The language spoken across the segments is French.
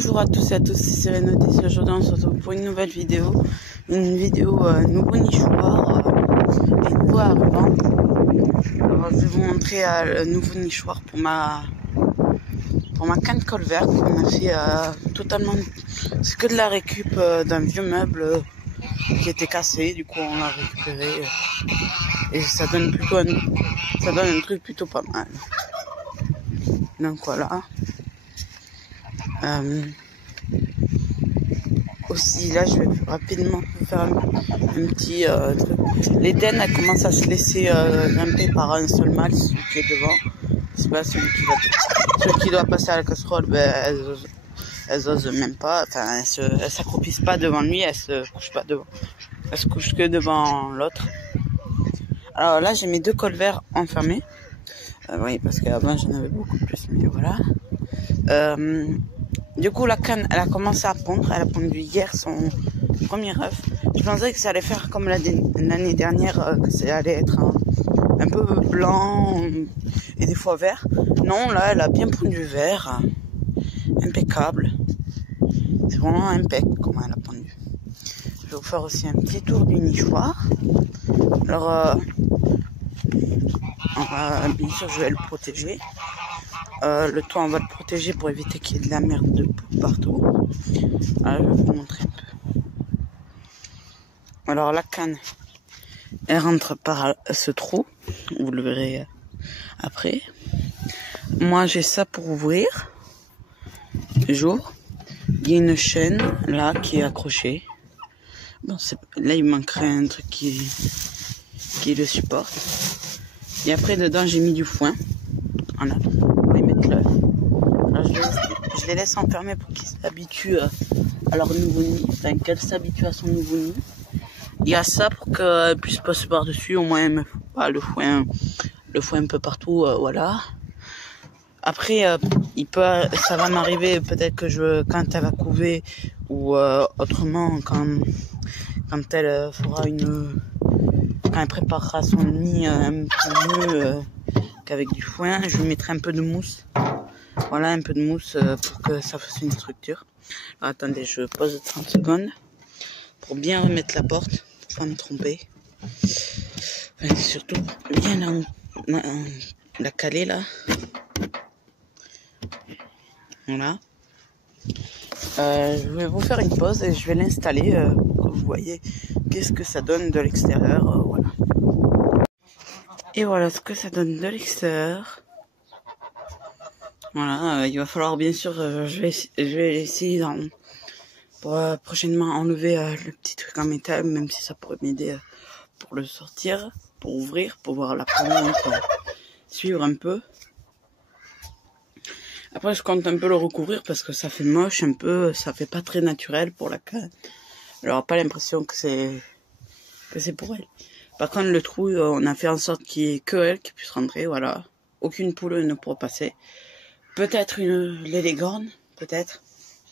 Bonjour à tous et à tous, c'est Sérénotis. Aujourd'hui on se retrouve pour une nouvelle vidéo. Une vidéo nouveau nichoir et nouveau arrivant. Alors, je vais vous montrer le nouveau nichoir pour ma canne colvert qu'on a fait totalement. C'est que de la récup d'un vieux meuble qui était cassé, du coup on l'a récupéré et ça donne un truc plutôt pas mal. Donc voilà. Aussi là je vais rapidement vous faire un petit truc. L'Éden elle commence à se laisser grimper par un seul mâle, celui qui est devant. C'est pas celui qui doit passer à la casserole, elles osent même pas, enfin elles s'accroupissent pas devant lui, elles se couchent pas devant. Elles se couchent que devant l'autre. Alors là j'ai mes deux colverts enfermés. Oui, parce qu'avant j'en avais beaucoup plus, mais voilà. Du coup la canne elle a commencé à pondre, elle a pondu hier son premier œuf. Je pensais que ça allait faire comme l'année dernière, que ça allait être un peu blanc et des fois vert. Non, là elle a bien pondu vert, impeccable. C'est vraiment impeccable comment elle a pondu. Je vais vous faire aussi un petit tour du nichoir. Alors bien sûr je vais le protéger. Le toit on va le protéger pour éviter qu'il y ait de la merde de partout. Alors, je vais vous montrer un peu. Alors la canne elle rentre par ce trou, vous le verrez après. Moi j'ai ça pour ouvrir. Jour, il y a une chaîne là qui est accrochée. Bon, là il manquerait un truc qui le supporte. Et après dedans j'ai mis du foin. Voilà. On va y mettre là. Alors, je les laisse enfermer pour qu'ils s'habituent à leur nouveau nid, enfin qu'elles s'habituent à son nouveau nid. Il y a ça pour qu'elles puissent passer par dessus, au moins pas le foin un peu partout, voilà. Après ça va m'arriver peut-être que quand elle va couver ou autrement quand elle fera quand elle préparera son nid un peu mieux qu'avec du foin, je lui mettrai un peu de mousse. Voilà, un peu de mousse pour que ça fasse une structure. Alors, attendez, je pose 30 secondes pour bien remettre la porte, pour pas me tromper. Enfin, surtout bien la caler là. Voilà. Je vais vous faire une pause et je vais l'installer pour que vous voyez qu'est-ce que ça donne de l'extérieur. Voilà. Et voilà ce que ça donne de l'extérieur. Voilà, il va falloir bien sûr, je vais essayer pour prochainement enlever le petit truc en métal, même si ça pourrait m'aider pour le sortir, pour ouvrir, pour voir la plante, suivre un peu. Après je compte un peu le recouvrir parce que ça fait moche un peu, ça fait pas très naturel pour la canne. Elle aura pas l'impression que c'est pour elle. Par contre le trou, on a fait en sorte qu'il n'y ait que elle qui puisse rentrer, voilà. Aucune poule ne pourra passer. Peut-être l'élégorne, peut-être,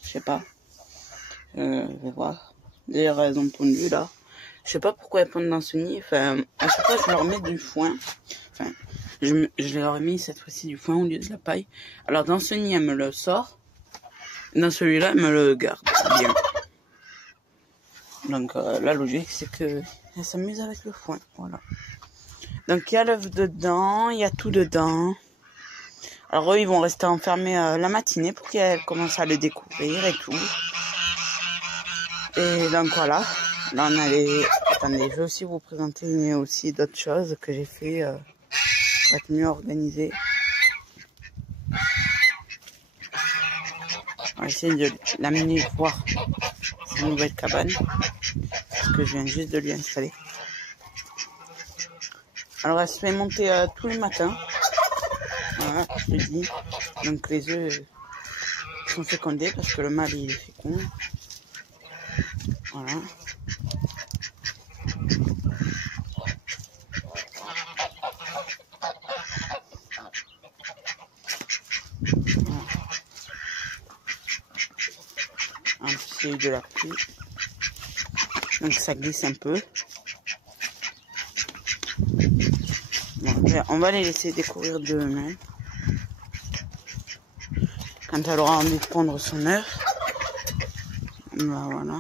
je sais pas. Je vais voir. D'ailleurs elles ont pondu là. Je sais pas pourquoi elles pondent dans ce nid. Enfin, à chaque fois je leur mets du foin. Enfin, je leur ai mis cette fois-ci du foin au lieu de la paille. Alors dans ce nid elle me le sort. Dans celui-là elle me le garde bien. Donc la logique c'est que elle s'amuse avec le foin. Voilà. Donc il y a l'œuf dedans, il y a tout dedans. Alors eux, ils vont rester enfermés la matinée pour qu'elles commencent à le découvrir et tout. Et donc voilà. Là on a Attendez, je vais aussi vous présenter aussi d'autres choses que j'ai fait pour être mieux organisé. On va essayer de l'amener voir sa nouvelle cabane. Parce que je viens juste de lui installer. Alors elle se fait monter tous les matins. Voilà, je te dis. Donc les œufs sont fécondés parce que le mâle il est fécond. Voilà. En plus il y a eu de la pluie. Donc ça glisse un peu. Bon, on va les laisser découvrir d'eux-mêmes. Quand elle aura envie de pondre son œuf. Bah, voilà.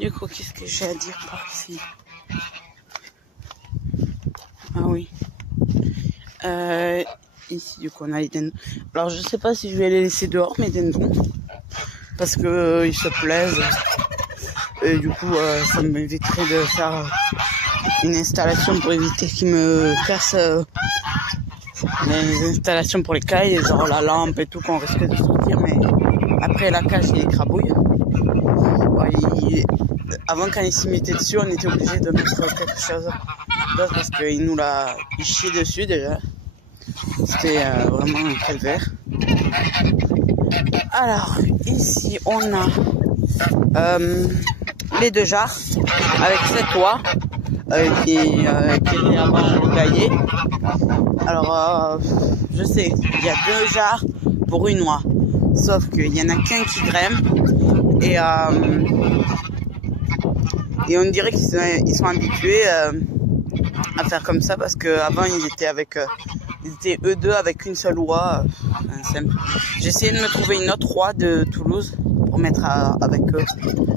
Du coup, qu'est-ce que j'ai à dire par ici? Ah oui. Ici, du coup, on a les dindons. Alors, je sais pas si je vais les laisser dehors, mes dindons. Parce que ils se plaisent. Et du coup, ça m'éviterait de faire une installation pour éviter qu'ils me cassent les installations pour les cailles, genre la lampe et tout, qu'on risque de sortir. Mais après, la cage, il écrabouille. Ouais, avant, quand il s'y mettait dessus, on était obligé de mettre quelque chose d'autre parce qu'il nous l'a chié dessus déjà. C'était vraiment un calvaire. Alors, ici, on a les 2 jarres avec cette oie qui est avant le cahier. Alors, je sais, il y a 2 jarres pour une oie. Sauf qu'il y en a qu'un qui grimpe et on dirait qu'ils sont habitués à faire comme ça parce qu'avant ils étaient eux deux avec une seule oie. J'ai essayé de me trouver une autre oie de Toulouse pour mettre avec eux.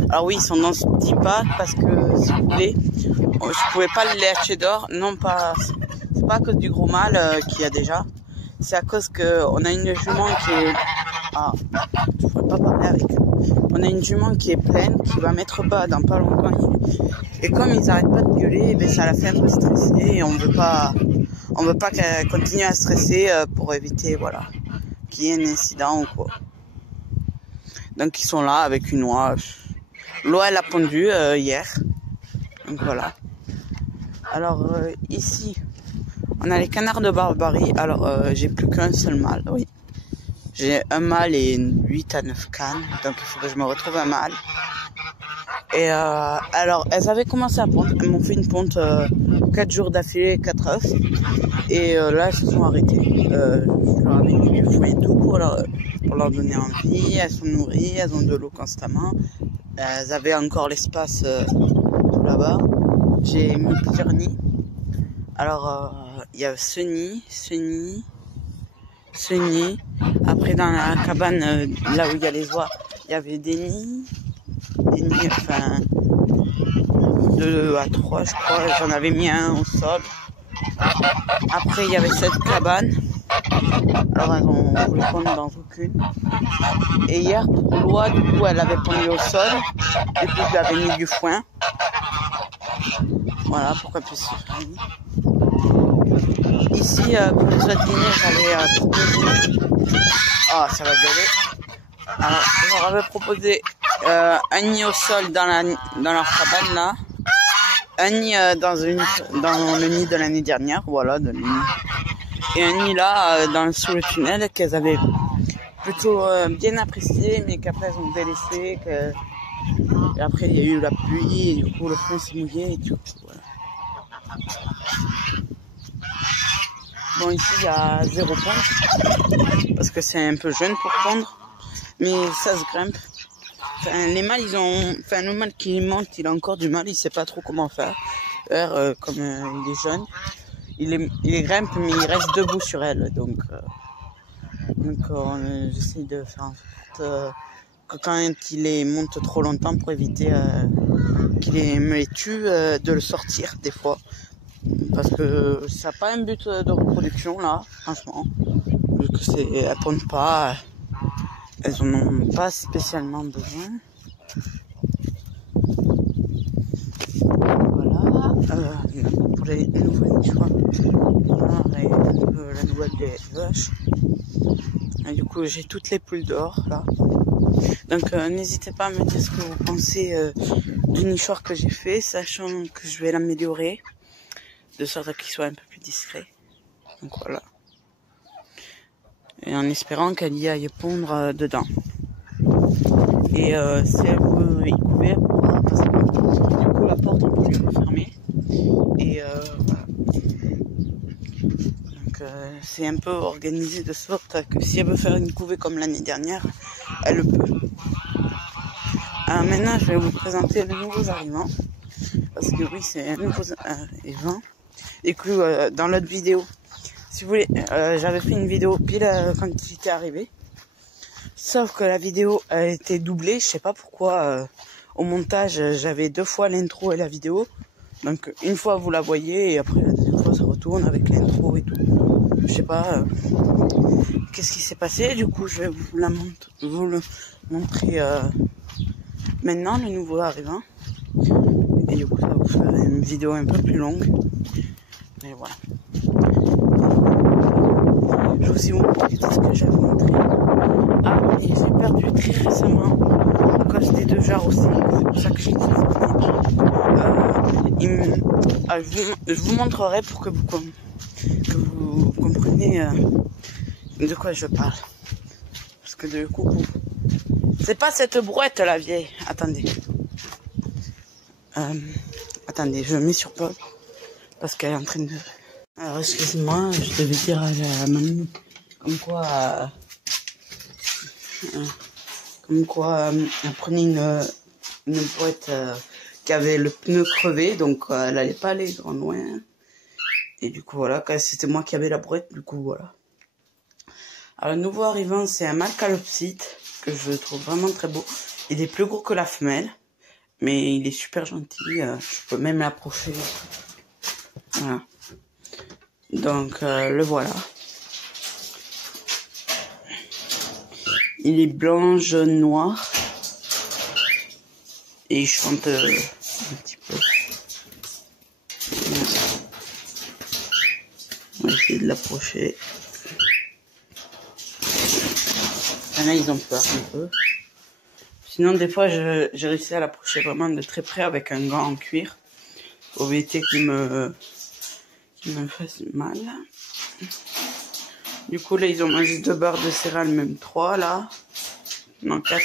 Alors oui, ils sont dans ce petit pas parce que si vous voulez, je pouvais pas les acheter d'or. Non, c'est pas à cause du gros mâle qu'il y a déjà. C'est à cause qu'on a une jument qui est... Ah, je pourrais pas parler avec eux. On a une jument qui est pleine, qui va mettre bas dans pas longtemps. Et comme ils arrêtent pas de gueuler, ben ça la fait un peu stresser et on veut pas qu'elle continue à stresser pour éviter, voilà, qu'il y ait un incident ou quoi. Donc ils sont là avec une oie. L'oie elle a pondu hier. Donc voilà. Alors ici, on a les canards de Barbarie. Alors j'ai plus qu'un seul mâle, oui. J'ai un mâle et 8 à 9 cannes. Donc il faut que je me retrouve un mâle. Et alors elles avaient commencé à pondre. Elles m'ont fait une ponte 4 jours d'affilée, 4 œufs. Et là elles se sont arrêtées. Je leur avais mis du foin et tout pour leur donner envie. Elles sont nourries, elles ont de l'eau constamment. Elles avaient encore l'espace tout là-bas. J'ai mis plusieurs nids. Alors il y a ce nid. Après dans la cabane là où il y a les oies, il y avait des nids enfin 2 à 3 je crois, j'en avais mis un au sol. Après il y avait cette cabane, alors elles ont voulu pondre dans aucune. Et hier pour l'oie, du coup elle avait pondu au sol, et puis je lui avais mis du foin, voilà, pour qu'elle puisse se faire. Ici pour les autres dîners j'avais proposé, ça va gueuler. Alors je leur avais proposé un nid au sol dans leur cabane là, un nid dans le nid de l'année dernière, voilà, et un nid là sous le tunnel qu'elles avaient plutôt bien apprécié, mais qu'après elles ont délaissé, et après il y a eu la pluie et du coup le fond s'est mouillé et tout, voilà. Bon, ici il y a 0 ponte parce que c'est un peu jeune pour pondre, mais ça se grimpe. Enfin, les mâles, le mâle qui monte, il a encore du mal, il sait pas trop comment faire. Comme il est jeune, il grimpe, mais il reste debout sur elle. Donc j'essaie de faire en sorte que quand il les monte trop longtemps pour éviter qu'il me les tue, de le sortir des fois. Parce que ça n'a pas un but de reproduction là, franchement. Vu que elles pondent pas. Elles en ont pas spécialement besoin. Voilà. Pour les nouvelles nichoirs. Voilà, la nouvelle des vaches. Et du coup, j'ai toutes les poules dehors là. Donc, n'hésitez pas à me dire ce que vous pensez du nichoir que j'ai fait, sachant que je vais l'améliorer de sorte qu'il soit un peu plus discret. Donc voilà. Et en espérant qu'elle y aille pondre dedans. Et si elle veut y couver, parce que du coup la porte on peut lui refermer. Et voilà. Donc c'est un peu organisé de sorte que si elle veut faire une couvée comme l'année dernière, elle le peut. Alors maintenant je vais vous présenter les nouveaux arrivants. Parce que oui, c'est un nouveau arrivant. Et que dans l'autre vidéo, si vous voulez, j'avais fait une vidéo pile quand il était arrivé. Sauf que la vidéo a été doublée, je sais pas pourquoi. Au montage, j'avais 2 fois l'intro et la vidéo. Donc une fois vous la voyez et après la deuxième fois ça retourne avec l'intro et tout. Je sais pas qu'est-ce qui s'est passé. Du coup je vais vous le montrer maintenant, le nouveau arrivant. Et du coup ça va vous faire une vidéo un peu plus longue. Mais voilà. Je vais aussi vous montrer tout ce que j'avais montré. Ah, et j'ai perdu très récemment à cause des 2 jarres aussi. C'est pour ça que j'ai dit je vous montrerai pour que vous compreniez de quoi je parle. Parce que de coup, c'est pas cette brouette la vieille. Attendez. Attendez, je mets sur pause. Parce qu'elle est en train de... Alors excusez-moi, je devais dire à la mamie comme quoi elle prenait une boîte qui avait le pneu crevé, donc elle allait pas aller grand loin. Et du coup voilà, c'était moi qui avais la boîte, du coup voilà. Alors le nouveau arrivant, c'est un mâle calopsite que je trouve vraiment très beau. Il est plus gros que la femelle, mais il est super gentil. Je peux même l'approcher. Voilà. Donc le voilà. Il est blanc, jaune, noir. Et il chante un petit peu. On va essayer de l'approcher. Là, ils ont peur un peu. Sinon, des fois, j'ai réussi à l'approcher vraiment de très près avec un gant en cuir. Pour éviter qu'il me fasse mal. Du coup, là, ils ont mangé 2 barres de céréales, même 3 là. Non, 4.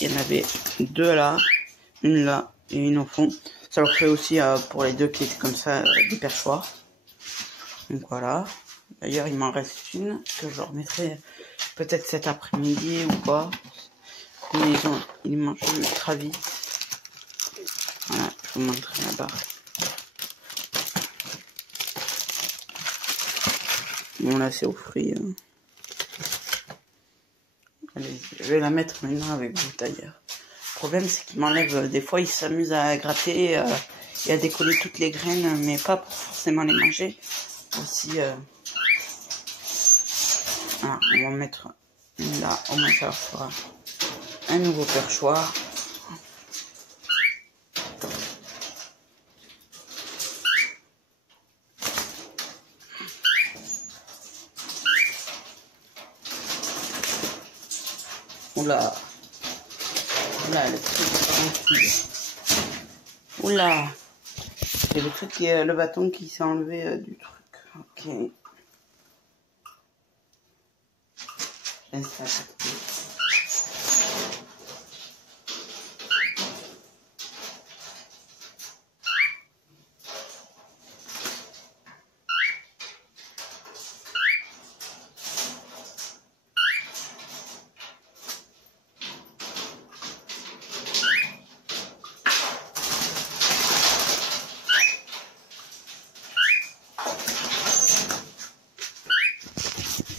Il y en avait 2 là, une là et une au fond. Ça leur fait aussi pour les 2 qui étaient comme ça des perchoirs. Donc voilà. D'ailleurs, il m'en reste une que je leur mettrai peut-être cet après-midi ou quoi. Mais ils mangent ultra vite. Voilà, je vous montrerai la barre. Bon là c'est aux fruits. Allez, je vais la mettre maintenant avec vous d'ailleurs. Le problème c'est qu'il m'enlève, des fois il s'amuse à gratter et à décoller toutes les graines, mais pas pour forcément les manger. Aussi, voilà, on va en mettre une là, au moins ça leur fera un nouveau perchoir. Oula, oula, le truc est oula, c'est le truc qui est le bâton qui s'est enlevé du truc. Ok. J'installe.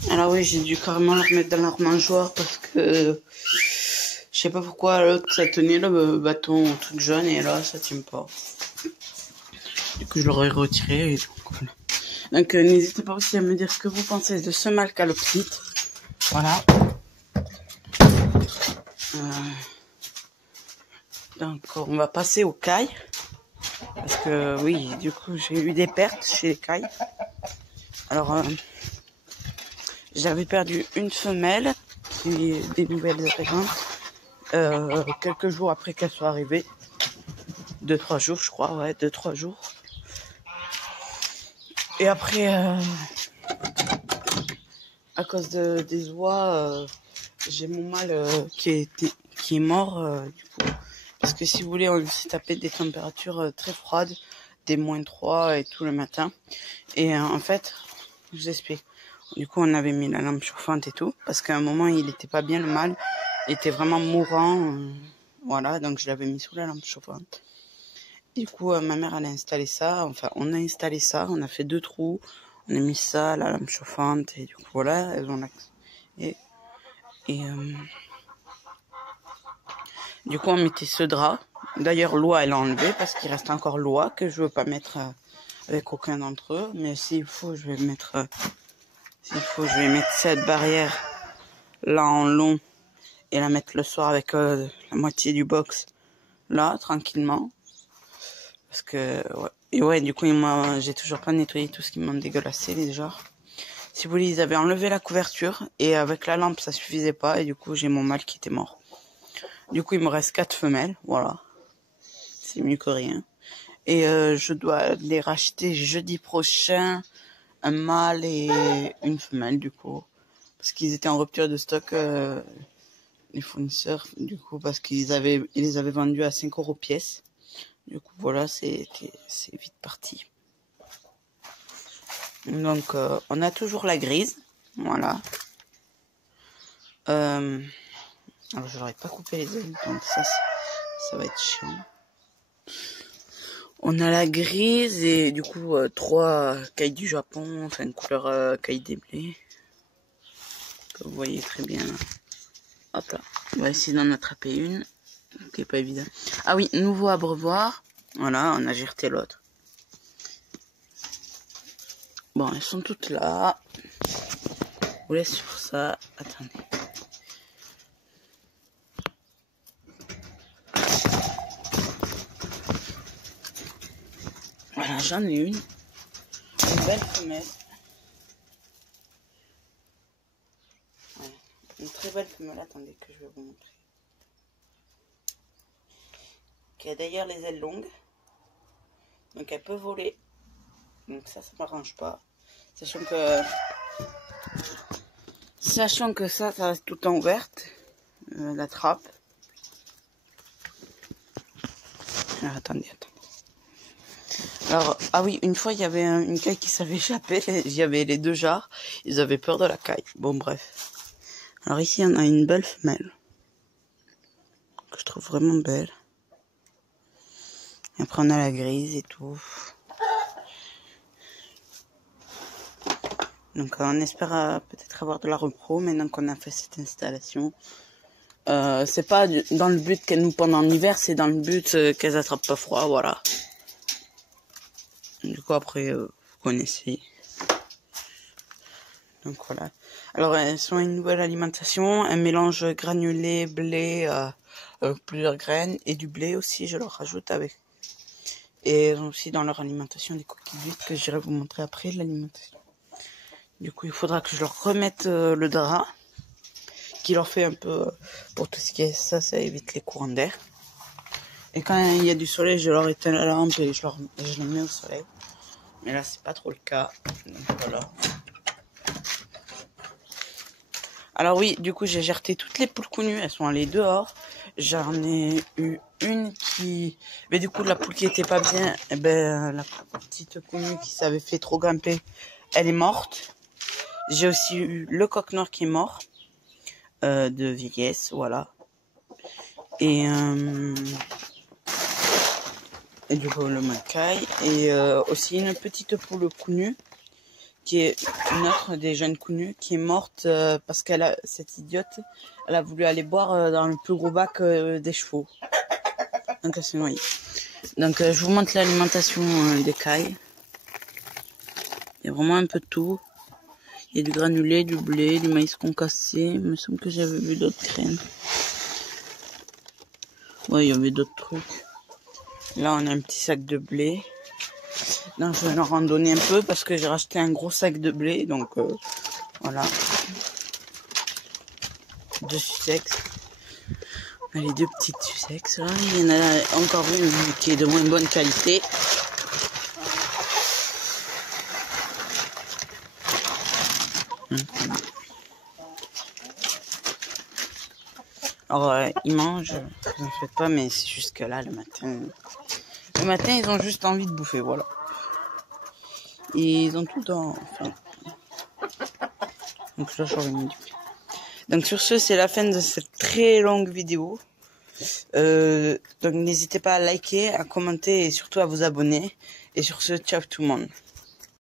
Alors oui, j'ai dû carrément la remettre dans leur mangeoire parce que je sais pas pourquoi l'autre ça tenait le bâton tout jaune et là ça tient pas. Du coup je l'aurais retiré et donc voilà. Donc n'hésitez pas aussi à me dire ce que vous pensez de ce mâle calopsite. Voilà. Donc on va passer aux cailles. Parce que oui, du coup j'ai eu des pertes chez les cailles. Alors j'avais perdu une femelle qui est des nouvelles arrivantes quelques jours après qu'elle soit arrivée. 2-3 jours je crois, ouais, 2-3 jours. Et après, à cause des oies, j'ai mon mâle qui est mort du coup. Parce que si vous voulez, on s'est tapé des températures très froides, des -3 et tout le matin. Et en fait, je vous explique. Du coup, on avait mis la lampe chauffante et tout, parce qu'à un moment, il était pas bien le mâle, il était vraiment mourant, voilà, donc je l'avais mis sous la lampe chauffante. Du coup, ma mère, elle a installé ça, enfin, on a installé ça, on a fait 2 trous, on a mis ça, la lampe chauffante, et du coup, voilà, Et du coup, on mettait ce drap. D'ailleurs, Loi, elle a enlevé parce qu'il reste encore Loi que je veux pas mettre avec aucun d'entre eux. Mais s'il faut, je vais mettre cette barrière là en long et la mettre le soir avec la moitié du box là, tranquillement. Parce que, ouais. Et ouais, du coup, j'ai toujours pas nettoyé tout ce qui m'a dégueulassé déjà. Si vous voulez, ils avaient enlevé la couverture et avec la lampe, ça suffisait pas. Et du coup, j'ai mon mâle qui était mort. Du coup, il me reste 4 femelles, voilà. C'est mieux que rien. Et je dois les racheter jeudi prochain, un mâle et une femelle, du coup. Parce qu'ils étaient en rupture de stock, les fournisseurs, du coup, parce ils les avaient vendus à 5 € pièce. Du coup, voilà, c'est vite parti. Donc, on a toujours la grise, voilà. Alors, je n'aurais pas coupé les ailes, donc ça va être chiant. On a la grise et du coup 3 cailles du Japon, enfin une couleur caille des blés. Que vous voyez très bien là. Hop là, on va essayer d'en attraper une, qui est pas évident. Ah oui, nouveau abreuvoir. Voilà, on a jeté l'autre. Bon, elles sont toutes là. Je vous laisse sur ça. Attendez. Voilà, j'en ai une belle femelle. Voilà. Une très belle femelle, attendez que je vais vous montrer. Qui a d'ailleurs les ailes longues. Donc elle peut voler. Donc ça m'arrange pas. Sachant que ça reste tout le temps ouverte. La trappe. Alors, attendez. Alors, ah oui, une fois, il y avait une caille qui s'avait échappé. Il y avait les 2 jarres. Ils avaient peur de la caille. Bon, bref. Alors ici, on a une belle femelle. Que je trouve vraiment belle. Et après, on a la grise et tout. Donc, on espère peut-être avoir de la repro maintenant qu'on a fait cette installation. C'est pas dans le but qu'elles nous pendent en hiver, c'est dans le but qu'elles attrapent pas froid, voilà. Du coup, après, vous connaissez. Donc voilà. Alors, elles sont une nouvelle alimentation, un mélange granulé, blé, plusieurs graines et du blé aussi, je leur rajoute avec. Et elles ont aussi dans leur alimentation des coquilles d'huile que j'irai vous montrer après l'alimentation. Du coup, il faudra que je leur remette le drap qui leur fait un peu pour tout ce qui est ça évite les courants d'air. Et quand il y a du soleil, je leur éteins la lampe et je les mets au soleil. Mais là, c'est pas trop le cas. Donc voilà. Alors oui, du coup, j'ai jeté toutes les poules connues. Elles sont allées dehors. J'en ai eu une qui... Mais du coup, la poule qui était pas bien, eh ben, la petite connue qui s'avait fait trop grimper, elle est morte. J'ai aussi eu le coq noir qui est mort. De vieillesse, voilà. Et du coup, le macaille. Et aussi une petite poule conue qui est une autre des jeunes connues qui est morte parce cette idiote, elle a voulu aller boire dans le plus gros bac des chevaux. Donc elle s'est noyée. Donc je vous montre l'alimentation des cailles. Il y a vraiment un peu de tout. Il y a du granulé, du blé, du maïs concassé. Il me semble que j'avais vu d'autres graines. Ouais, il y avait d'autres trucs. Là, on a un petit sac de blé. Non, je vais leur en donner un peu parce que j'ai racheté un gros sac de blé. Donc, voilà. 2 Sussex. Les 2 petites Sussex, là. Il y en a encore une qui est de moins bonne qualité. Alors, ils mangent, vous en faites pas, mais c'est juste que là, le matin, ils ont juste envie de bouffer, voilà. Et ils ont tout le temps faim. Donc là, j'aurais mis du blé. Donc sur ce, c'est la fin de cette très longue vidéo. Donc n'hésitez pas à liker, à commenter et surtout à vous abonner. Et sur ce, ciao tout le monde.